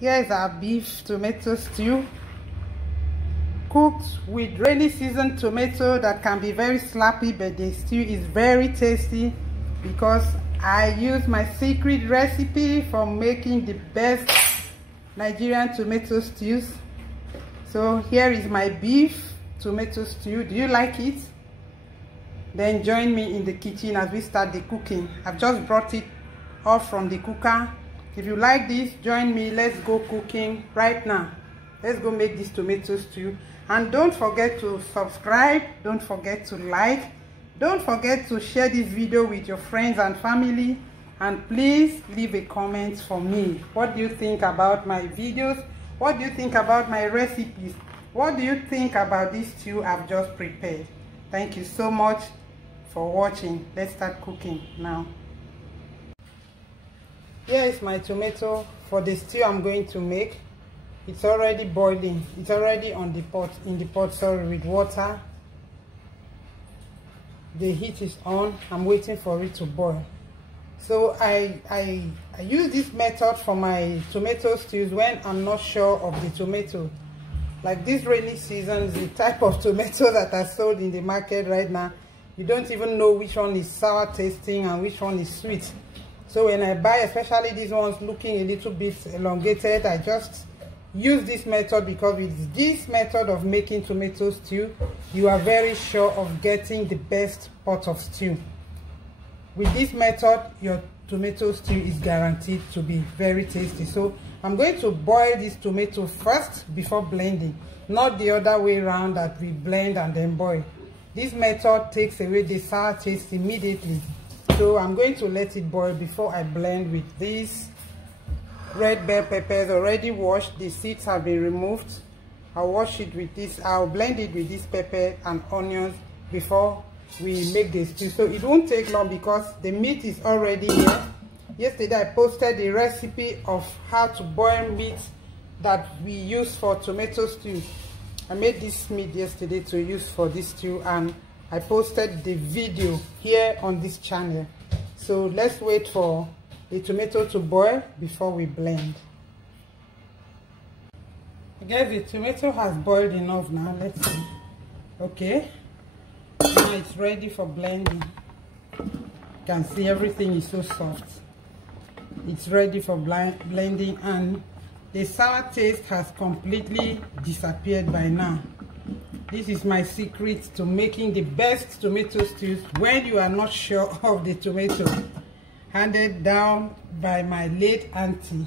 Here is our beef tomato stew, cooked with rainy season tomato that can be very slappy, but the stew is very tasty because I use my secret recipe for making the best Nigerian tomato stews. So here is my beef tomato stew. Do you like it? Then join me in the kitchen as we start the cooking. I've just brought it off from the cooker. If you like this, join me. Let's go cooking right now. Let's go make this tomato stew. And don't forget to subscribe. Don't forget to like. Don't forget to share this video with your friends and family. And please leave a comment for me. What do you think about my videos? What do you think about my recipes? What do you think about this stew I've just prepared? Thank you so much for watching. Let's start cooking now. Here is my tomato for the stew I'm going to make. It's already boiling. It's already on the pot, with water. The heat is on. I'm waiting for it to boil. So I use this method for my tomato stews when I'm not sure of the tomato. Like this rainy season, the type of tomato that are sold in the market right now, you don't even know which one is sour tasting and which one is sweet. So when I buy, especially these ones looking a little bit elongated, I just use this method because with this method of making tomato stew, you are very sure of getting the best pot of stew. With this method, your tomato stew is guaranteed to be very tasty. So I'm going to boil this tomato first before blending, not the other way around that we blend and then boil. This method takes away the sour taste immediately. So I'm going to let it boil before I blend with these red bell peppers already washed. The seeds have been removed. I'll wash it with this. I'll blend it with this pepper and onions before we make the stew. So it won't take long because the meat is already here. Yesterday I posted the recipe of how to boil meat that we use for tomato stew. I made this meat yesterday to use for this stew, and I posted the video here on this channel. So let's wait for the tomato to boil before we blend. I guess the tomato has boiled enough now. Let's see. Okay, now it's ready for blending. You can see everything is so soft. It's ready for blending, and the sour taste has completely disappeared by now. This is my secret to making the best tomato stews when you are not sure of the tomato, handed down by my late auntie,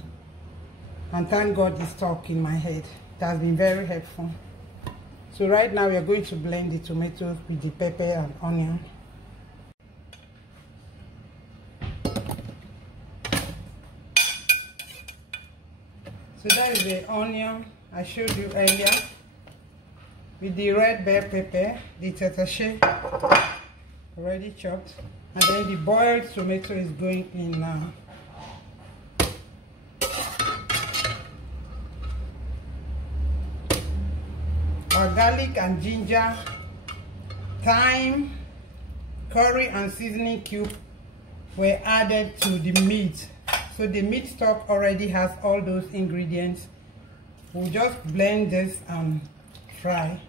and thank God it's stuck in my head. It has been very helpful. So right now we are going to blend the tomatoes with the pepper and onion. So that is the onion I showed you earlier, with the red bell pepper, the tatashe already chopped, and then the boiled tomato is going in now. Our garlic and ginger, thyme, curry and seasoning cube were added to the meat. So the meat stock already has all those ingredients. We'll just blend this and fry.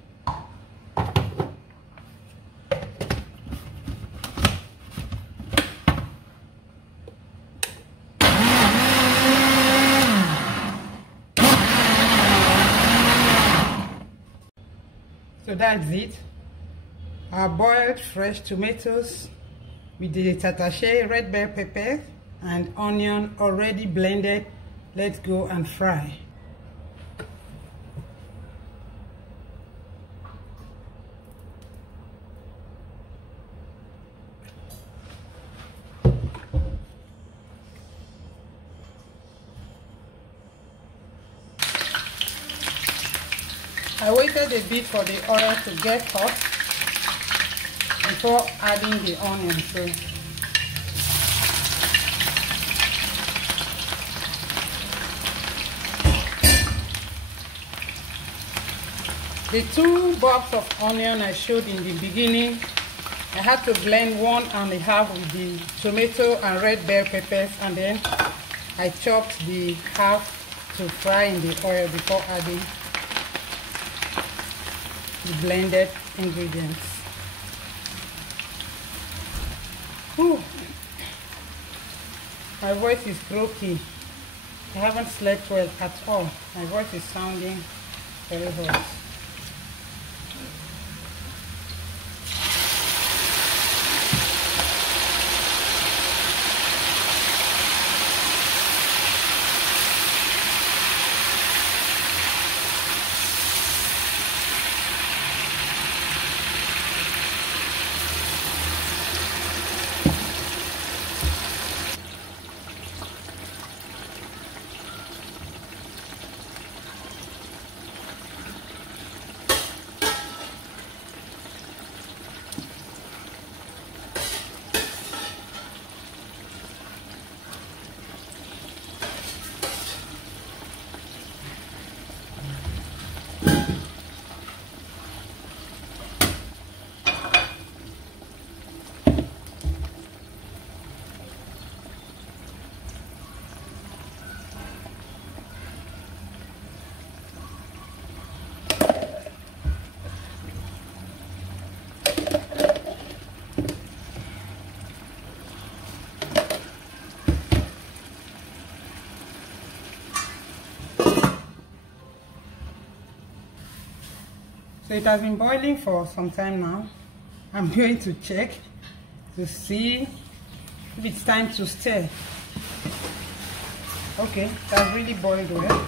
So that's it. Our boiled fresh tomatoes with the tatashe, red bell pepper and onion already blended. Let's go and fry. I waited a bit for the oil to get hot before adding the onion. So the 2 bulbs of onion I showed in the beginning, I had to blend 1.5 with the tomato and red bell peppers, and then I chopped the half to fry in the oil before adding the blended ingredients. Whew. My voice is croaky. I haven't slept well at all. My voice is sounding very hoarse. So it has been boiling for some time now. I'm going to check to see if it's time to stir. Okay, it has really boiled well.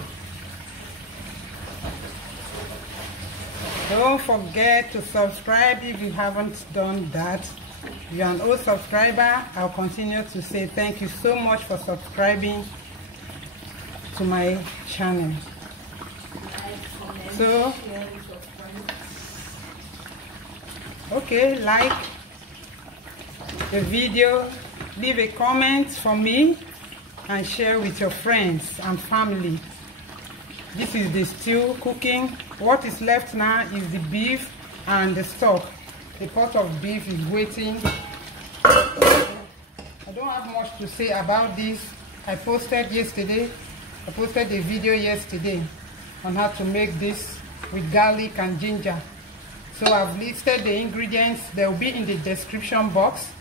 Don't forget to subscribe if you haven't done that. If you're an old subscriber, I'll continue to say thank you so much for subscribing to my channel. So, okay, like the video, leave a comment for me and share with your friends and family. This is the stew cooking. What is left now is the beef and the stock. The pot of beef is waiting. I don't have much to say about this. I posted a video yesterday on how to make this with garlic and ginger. So I've listed the ingredients. They will be in the description box.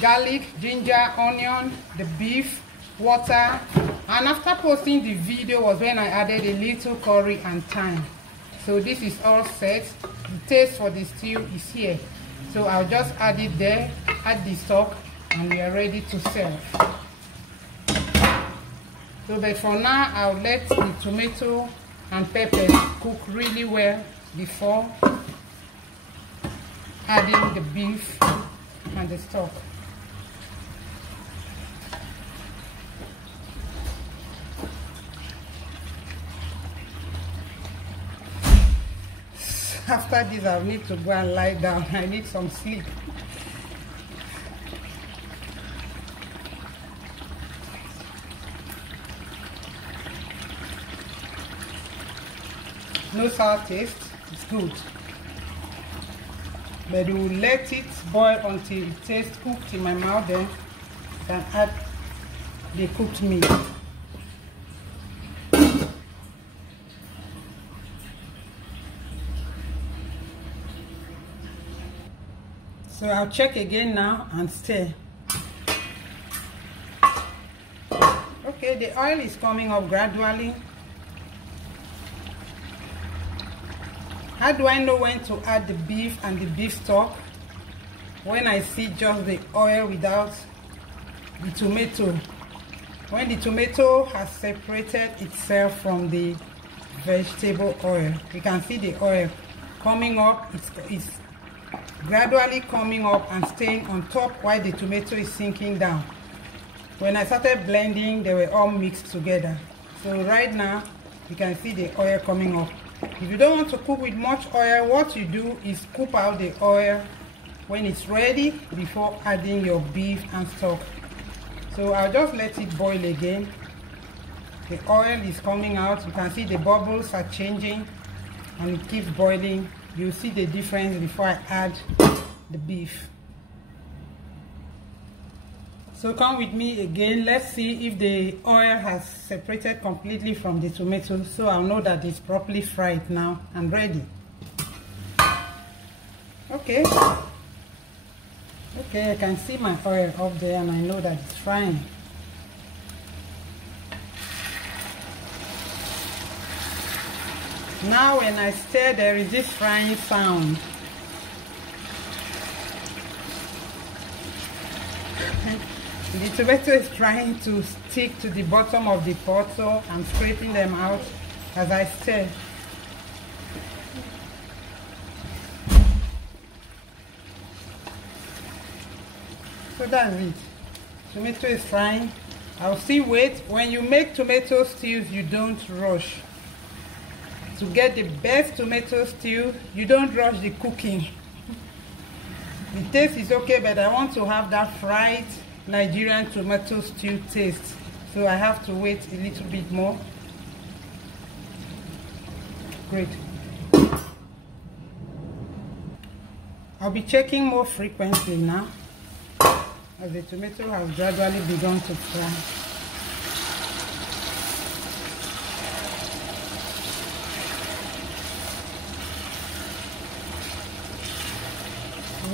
Garlic, ginger, onion, the beef, water. And after posting the video was when I added a little curry and thyme. So this is all set. The taste for the stew is here. So I'll just add it there, add the stock, and we are ready to serve. So but for now, I'll let the tomato and peppers cook really well before adding the beef and the stock. After this, I'll need to go and lie down. I need some sleep. No sour taste, it's good. But we'll let it boil until it tastes cooked in my mouth, then I can add the cooked meat. So I'll check again now and stir. Okay, the oil is coming up gradually. How do I know when to add the beef and the beef stock? When I see just the oil without the tomato. When the tomato has separated itself from the vegetable oil, you can see the oil coming up. It's gradually coming up and staying on top while the tomato is sinking down. When I started blending, they were all mixed together. So right now, you can see the oil coming up. If you don't want to cook with much oil, what you do is scoop out the oil when it's ready before adding your beef and stock. So I'll just let it boil again. The oil is coming out. You can see the bubbles are changing and it keeps boiling. You'll see the difference before I add the beef. So So come with me again. Let's see if the oil has separated completely from the tomato, so I'll know that it's properly fried now and ready. Okay, I can see my oil up there and I know that it's frying. Now when I stir, there is this frying sound. The tomato is trying to stick to the bottom of the pot, so I'm scraping them out as I stir. So that's it. Tomato is frying. I'll still wait. When you make tomato stews, you don't rush. To get the best tomato stew, you don't rush the cooking. The taste is okay, but I want to have that fried Nigerian tomato stew taste, so I have to wait a little bit more. Great. I'll be checking more frequently now, as the tomato has gradually begun to fry.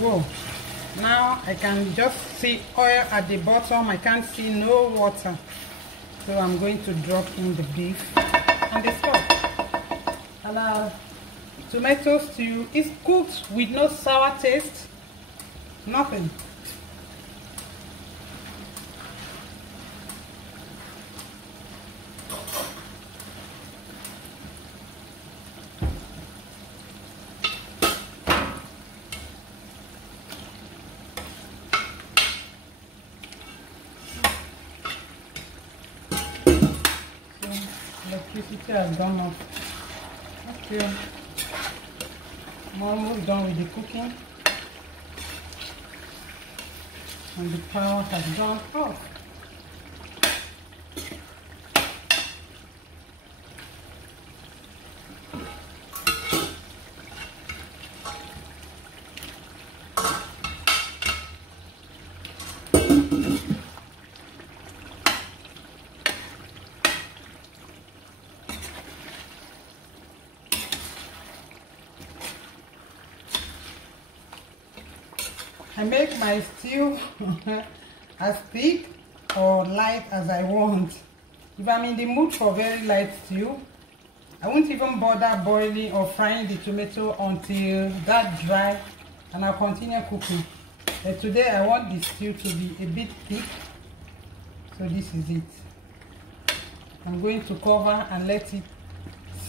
Whoa. Now I can just see oil at the bottom. I can't see no water. So I'm going to drop in the beef and the stock. And our tomato stew is cooked with no sour taste. Nothing. Electricity has gone off. Okay, I'm almost done with the cooking, and the power has gone off. I make my stew as thick or light as I want. If I'm in the mood for very light stew, I won't even bother boiling or frying the tomato until that dry, and I'll continue cooking. But today I want the stew to be a bit thick, so this is it. I'm going to cover and let it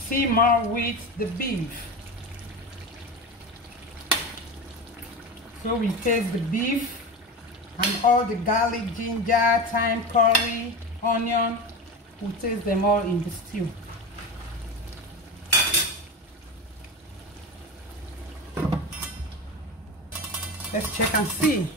simmer with the beef. So we taste the beef and all the garlic, ginger, thyme, curry, onion. We taste them all in the stew. Let's check and see.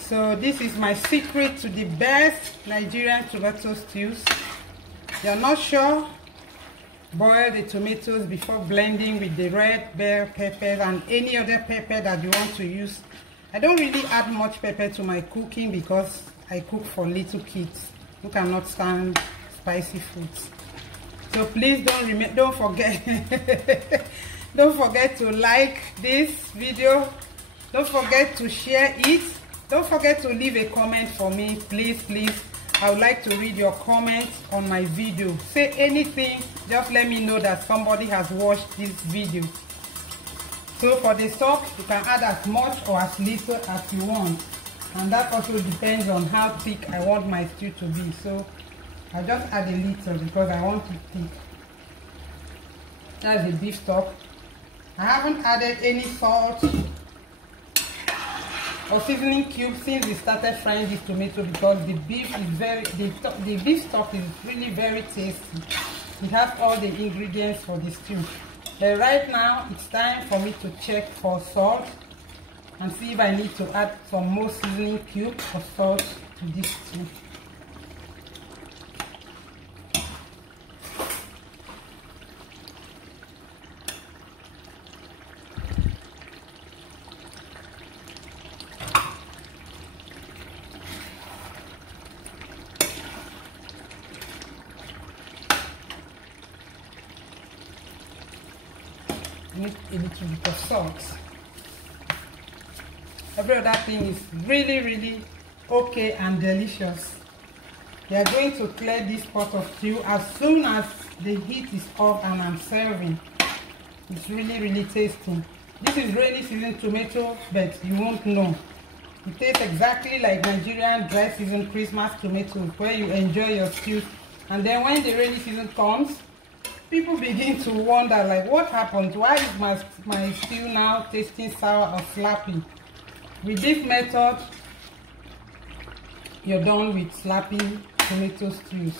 So this is my secret to the best Nigerian tomato stews. You're not sure? Boil the tomatoes before blending with the red bell peppers and any other pepper that you want to use. I don't really add much pepper to my cooking because I cook for little kids who cannot stand spicy foods. So please don't forget don't forget to like this video. Don't forget to share it. Don't forget to leave a comment for me, please. I would like to read your comments on my video. Say anything, just let me know that somebody has watched this video. So for the stock, you can add as much or as little as you want. And that also depends on how thick I want my stew to be. So I just add a little because I want it thick. That's the beef stock. I haven't added any salt or seasoning cubes since we started frying this tomato because the beef is the beef stock is really very tasty. It has all the ingredients for the stew. But right now it's time for me to check for salt and see if I need to add some more seasoning cubes or salt to this stew. need a little bit of salt. Every other thing is really okay and delicious. We are going to clear this pot of stew as soon as the heat is off and I'm serving. It's really tasty. This is rainy season tomato, but you won't know. It tastes exactly like Nigerian dry season Christmas tomatoes, where you enjoy your stew. And then when the rainy season comes, people begin to wonder, like, what happened? Why is my stew now tasting sour or slappy? With this method, you're done with slappy tomato stews.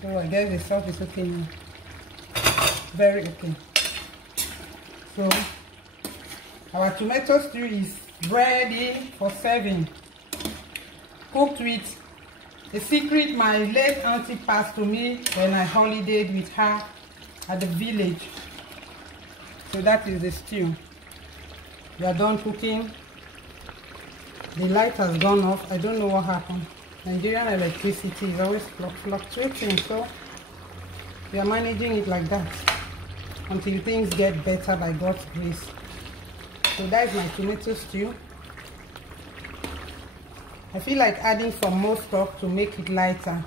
So I guess the salt is okay now. Very okay. So our tomato stew is ready for serving. Cooked with a secret my late auntie passed to me when I holidayed with her at the village. So that is the stew. We are done cooking. The light has gone off. I don't know what happened. Nigerian electricity is always fluctuating, so we are managing it like that until things get better by God's grace. So that is my tomato stew. I feel like adding some more stock to make it lighter.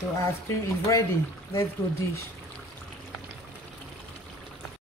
So our stew is ready. Let's go dish.